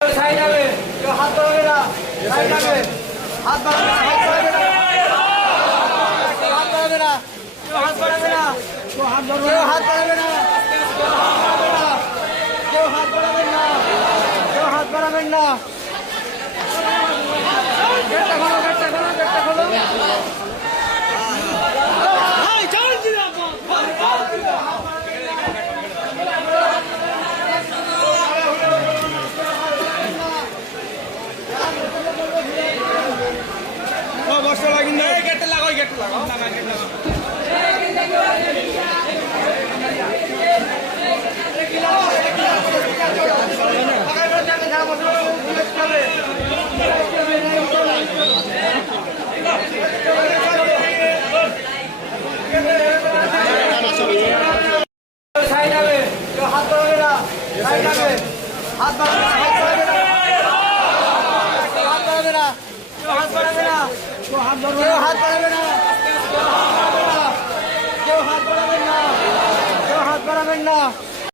হাত বাড়াবে না সাইড হবে হাত বাড়াবে না হাত বাড়াবে না কেউ হাত বাড়াবে না কেউ হাত বাড়াবে না কেউ হাত বাড়াবে কেউ হাত বাড়াবে না কেউ হাত বাড়াবেন না কেউ হাত বাড়াবেন না গেটটা খোলো গেটটা খোলো গেটটা খোলো সাইড হবে কেউ হাত হাত হাত হাত বাড়াবে না কেউ হাত বাড়াবে না কেউ হাত বাড়াবে না কেউ হাত বাড়াবে না কেউ হাত বাড়াবেন না কেউ হাত বাড়াবেন না